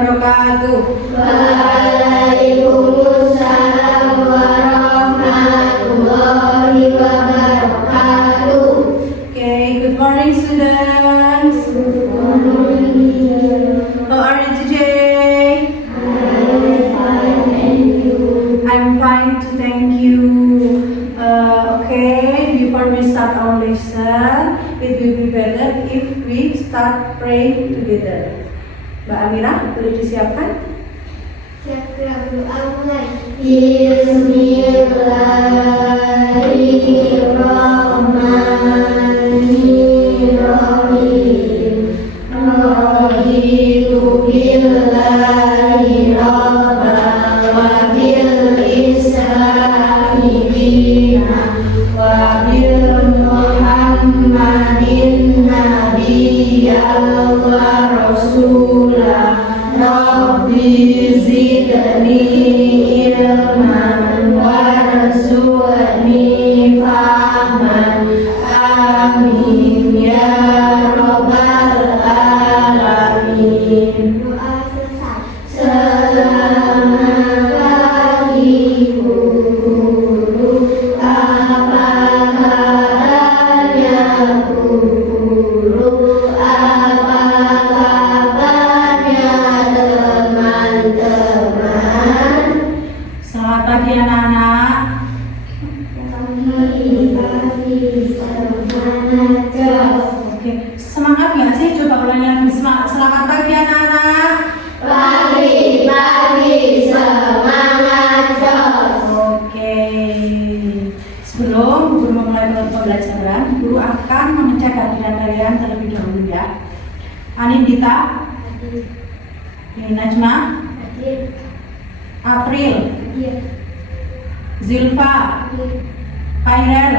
wabarakatuh. Waalaikumsalam warahmatullahi wabarakatuh. Okay, good morning students. Good morning. How are you today? I'm fine, and you? I'm fine too, thank you. Okay, before we start our lesson, it will be better if we start praying together. Mbak Amira, boleh disiapkan? Bismillahirrahmanirrahim. Raditu billahi rabban wa bil islami dinan wa bil Muhammadin nabiyyan wa rasulah. Rabbi zidni ilman warzuqni fahman. Amin ya rabbal alamin. Selamat pagi guru, apa kabarnya guru, apa kabarnya teman-teman? Selamat pagi anak-anak. Oke, semangat nggak sih? Coba ulangi lagi. Selamat pagi anak-anak. Pagi, semangat jos. Oke, sebelum guru memulai pembelajaran, guru akan mengecek kehadiran kalian terlebih dahulu ya. Anindita, Najma, April, Zilfa, Khairel,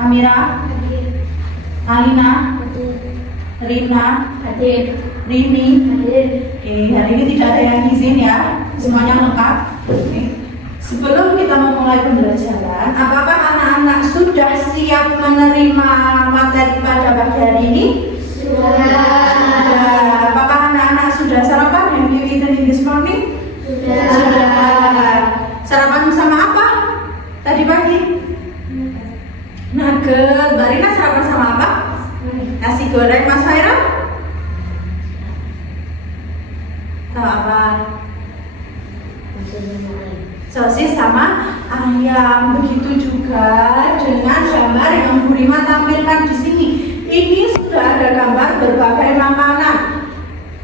Amira, Alina, Rina, Rini. Oke, hari ini tidak ada yang izin ya, semuanya lengkap. Oke. Sebelum kita memulai pembelajaran, apakah anak-anak sudah siap menerima materi pada pagi hari ini? Sudah. Apakah anak-anak sudah sarapan? Have you eaten in this morning? Sudah. Sarapan sama apa tadi pagi? Nugget. Mbak Rina sarapan sama apa? Nasi goreng. Mas Hairul? Sama apa? Sosis sama ayam. Begitu juga dengan gambar yang Bu Rima tampilkan di sini. Ini sudah ada gambar berbagai makanan.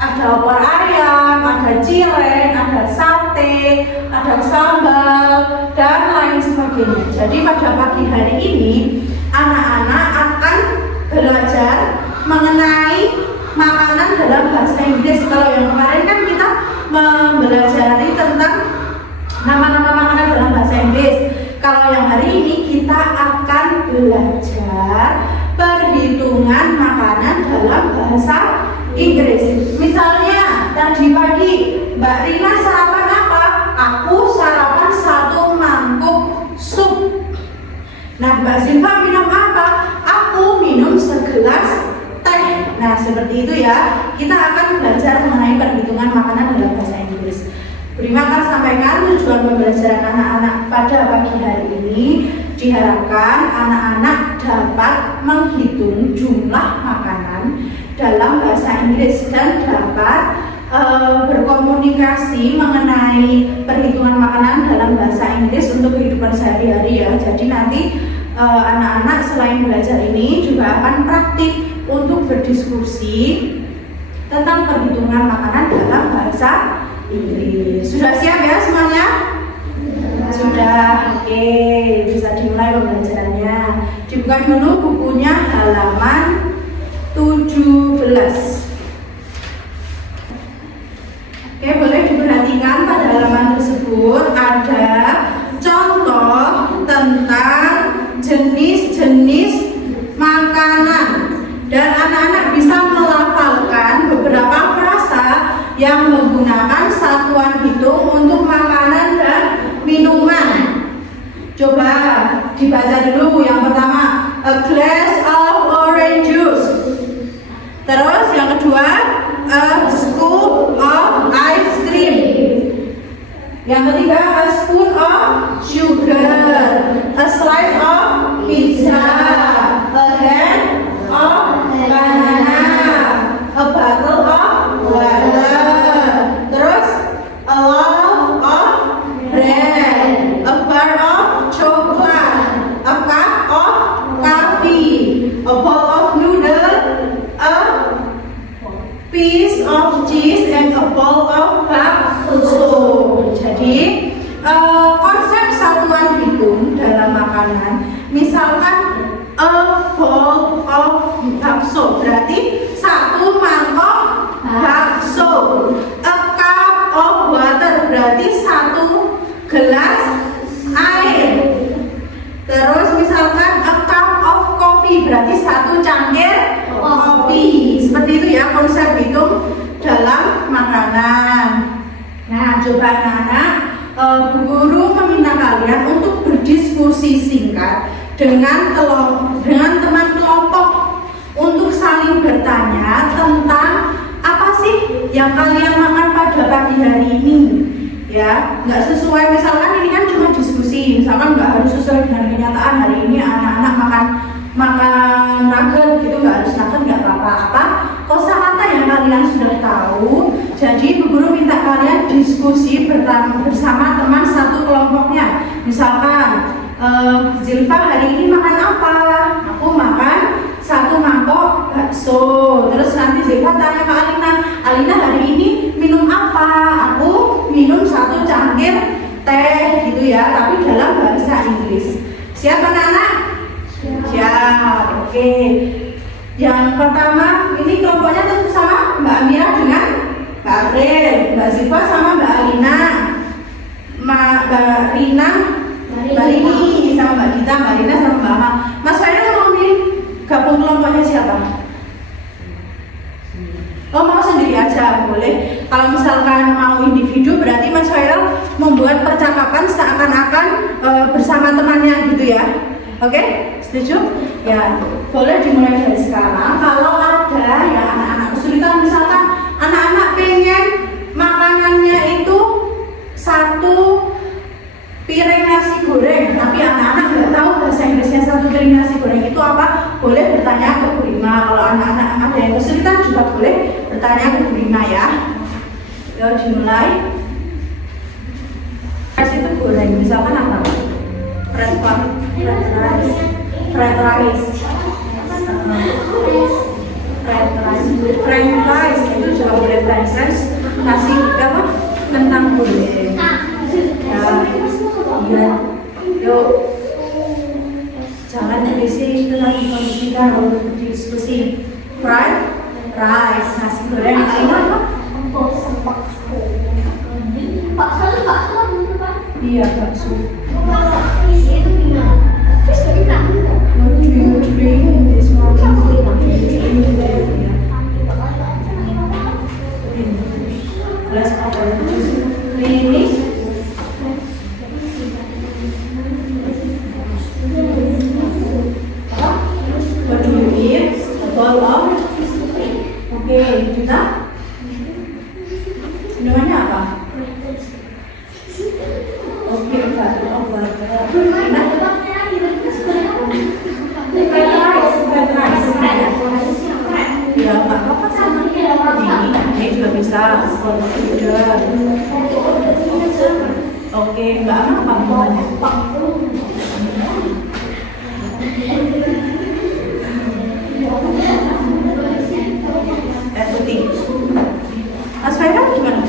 Ada opor ayam, ada cireng, ada sate, ada sambal, dan lain sebagainya. Jadi pada pagi hari ini anak-anak akan belajar mengenai makanan dalam bahasa Inggris. Kalau yang kemarin kan kita mempelajari tentang nama-nama makanan dalam bahasa Inggris. Kalau yang hari ini kita akan belajar perhitungan makanan dalam bahasa Inggris. Misalnya tadi pagi Mbak Rina sarapan apa? Aku sarapan 1 mangkuk sup. Nah, Mbak Silva minum apa? Aku minum segelas teh. Nah, seperti itu ya. Kita akan belajar mengenai perhitungan makanan dalam bahasa Inggris. Prima akan sampaikan tujuan pembelajaran anak-anak pada pagi hari ini. Diharapkan anak-anak dapat menghitung jumlah makanan dalam bahasa Inggris dan dapat berkomunikasi mengenai perhitungan makanan dalam bahasa Inggris untuk kehidupan sehari-hari ya. Jadi nanti anak-anak selain belajar ini juga akan praktik untuk berdiskusi tentang perhitungan makanan dalam bahasa Inggris. Sudah siap ya semuanya? Sudah. Oke, bisa dimulai pembelajarannya. Dibuka dulu bukunya halaman 17. Oke, boleh diperhatikan pada halaman tersebut ada contoh tentang jenis-jenis makanan dan anak-anak bisa melafalkan beberapa frasa yang menggunakan satuan hitung untuk makanan dan minuman. Coba dibaca dulu. Yang pertama, a glass of orange juice. Terus yang kedua, a scoop of Yang ketiga, a spoon of sugar, a slice of pizza, a hand of banana, a bottle of water, terus a loaf of bread, a bar of chocolate, a cup of coffee, a bowl of noodle, a piece of cheese, and a bowl of bakso. Jadi konsep satuan hitung dalam makanan, misalkan a bowl of bakso berarti satu mangkok bakso, a cup of water berarti satu gelas air, terus misalkan a cup of coffee berarti satu cangkir kopi. Seperti itu ya konsep hitung dalam makanan. Nah, coba anak-anak, Bu Guru meminta kalian untuk berdiskusi singkat dengan teman kelompok untuk saling bertanya tentang apa sih yang kalian makan pada pagi hari ini. Ya, nggak sesuai, misalkan ini kan cuma diskusi, misalkan nggak harus sesuai dengan kenyataan. Hari ini anak-anak makan nugget gitu, nggak harus nugget, nggak apa-apa. Kosakata yang kalian sudah tahu. Jadi Bu Guru minta kalian diskusi bersama teman satu kelompoknya. Misalkan Zilfa hari ini makan apa? Aku makan satu mangkok bakso. Terus nanti Zilfa tanya ke Alina hari ini minum apa? Aku minum satu cangkir teh gitu ya, tapi dalam bahasa Inggris. Siap anak-anak? Siap. Oke. Yang pertama ini kelompoknya tentu sama Mbak Amira dengan Mbak April, Mbak Zilfa sama Mbak Alina, Mbak Rina, Mbak Rini sama Mbak Gita, Mbak Rina sama Mbak Ama. Mas Fairul mau nih gabung kelompoknya siapa? Oh, mau sendiri aja boleh. Kalau misalkan mau individu berarti Mas Fairul membuat percakapan seakan-akan bersama temannya gitu ya. Oke, setuju? Ya, boleh dimulai dari sekarang. Kalau ada ya anak-anak kesulitan, misalkan anak-anak pengen makanannya itu satu piring nasi goreng, tapi anak-anak nggak tahu bahasa Inggrisnya satu piring nasi goreng itu apa, boleh bertanya ke Bu Rima. Kalau anak-anak ada yang kesulitan juga boleh bertanya ke Bu Rima ya. Yuk dimulai. Nasi itu goreng, misalkan apa? Fried rice itu juga boleh. Fried rice, nasi apa? Kentang boleh. Ya, yuk. Jangan berisik, itu lagi kondisikan untuk diskusi. Fried rice, nasi goreng, ini apa? Iya, bakso. What do you drink this morning? Glass of ini. What do you eat? A bowl of. Oke, Juta. Minumannya apa? Oke, bottle of water. Ya, nggak apa-apa sama ini juga bisa. Oke, Mbak Ama apa minumannya? Putih. Mas Fairul gimana?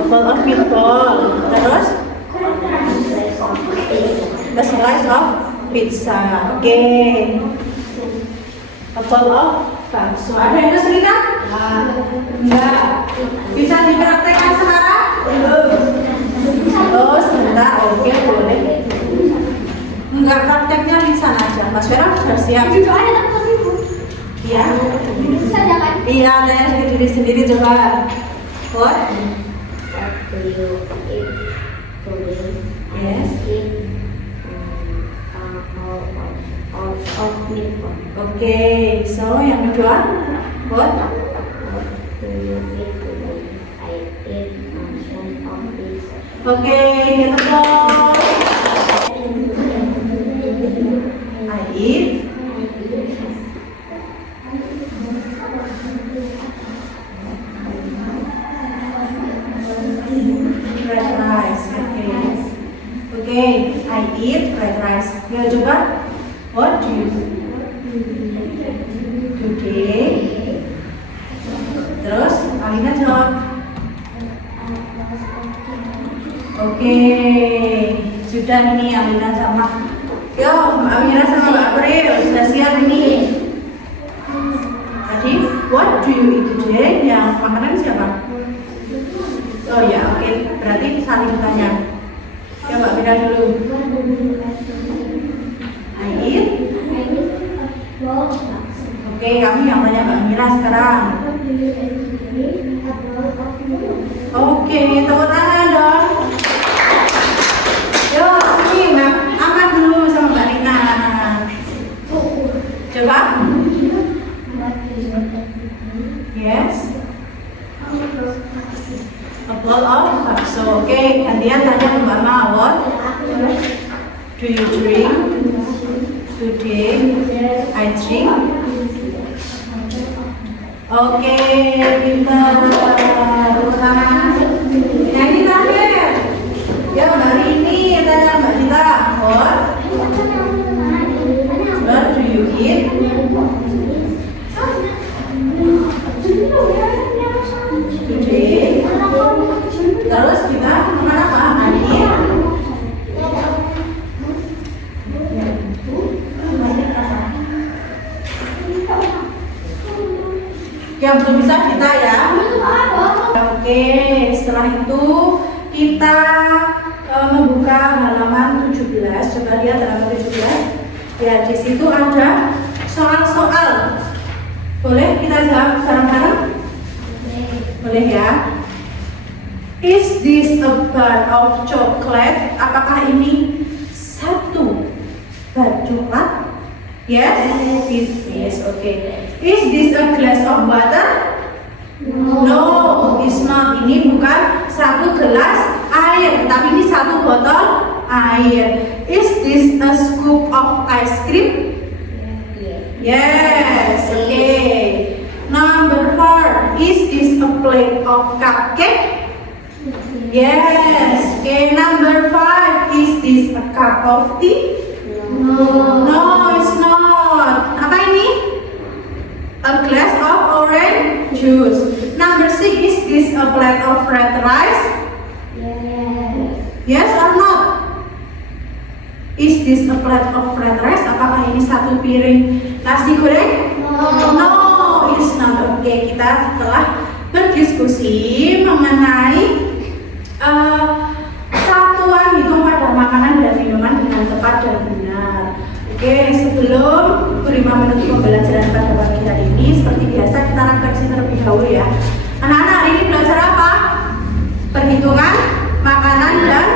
A bowl of meatball. Terus? A slice of pizza. Oke. A bowl of bakso. Ada yang kesulitan? Enggak. Bisa dipraktekkan sekarang? Oh, sebentar. Oke, boleh. Enggak, prakteknya lisan aja. Mas Fairul sudah siap? Iya. Iya, tanya diri sendiri coba. What? Yes. Oke, so yang kedua, what? Oke, kita dong. I eat. Fried rice. Oke, I eat fried rice. Ya coba. What do you do today? Terus Alina jawab. Oke, sudah ini Alina sama. Yo, Mbak Amira sama Mbak April sudah siap ini. Tadi, what do you eat today? Yang makanan siapa? Oh ya, oke. Berarti saling tanya. Ya Mbak Amira dulu. I eat. Oke, kamu yang tanya Mbak Amira sekarang. Oke, tepuk tangan dong. Yo, sini Mbak Amar dulu sama Mbak Rina. Coba. Yes. A bowl of bakso. Oke, gantian tanya ke Mbak Ma. What do you drink today? I drink. Oke, pintar. Tepuk tangan. Yang ini terakhir. Ya, Mbak Rini tanya Mbak Dita. What do you eat? Today. Terus kita kemana Pak? Hari. Yang belum bisa kita ya. Oke, setelah itu kita membuka halaman 17. Coba lihat halaman 17. Ya, di situ ada soal-soal. Boleh kita jawab bareng-bareng? Boleh ya. Is this a bar of chocolate? Apakah ini satu bar coklat? Yes, it is. Okay. Is this a glass of water? No, it's not. Ini bukan satu gelas air, tapi ini satu botol air. Is this a scoop of ice cream? Yes. Okay. Number 4. Is this a plate of cupcake? Yes. Okay. Number 5. Is this a cup of tea? No, it's not. Apa ini? A glass of orange juice. Number 6. Is this a plate of red rice? Yes or not? Is this a plate of red rice? Apakah ini satu piring nasi goreng? No, it's not. Oke, kita setelah berdiskusi mengenai satuan hitung pada makanan dan minuman dengan tepat dan benar. Oke, sebelum Burima menutup pembelajaran pada pagi hari ini, seperti biasa kita refleksi terlebih dahulu ya. Anak-anak, hari ini belajar apa? Perhitungan makanan dan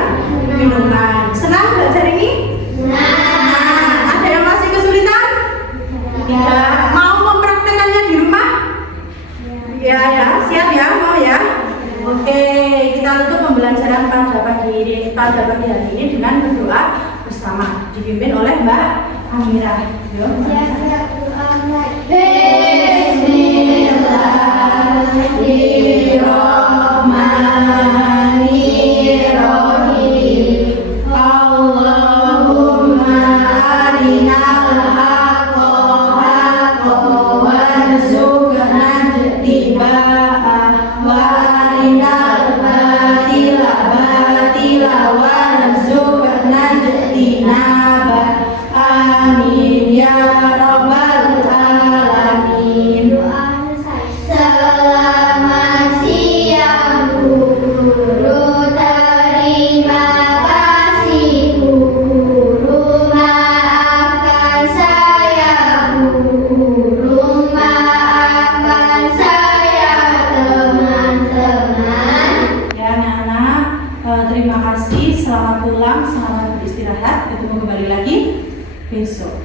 minuman. Senang belajar ini? Senang. Ada yang masih kesulitan? Tidak. Mau mempraktekannya di rumah? Ya, siap ya, mau ya? Oke, kita tutup pembelajaran pada pagi hari ini dengan berdoa bersama, dipimpin oleh Mbak Amira. Yuk. Bismillahirrahmanirrahim. Allahumma arinal haqqa haqqan warzuqna ittiba'ah wa arinal batila batila warzuqna ijtinabah. Amin ya rabbal alamin. Selamat siang guru, terima kasih guru, maafkan saya guru, maafkan saya teman-teman. Ya anak-anak, terima kasih. Selamat pulang, selamat beristirahat. Ketemu kembali lagi besok.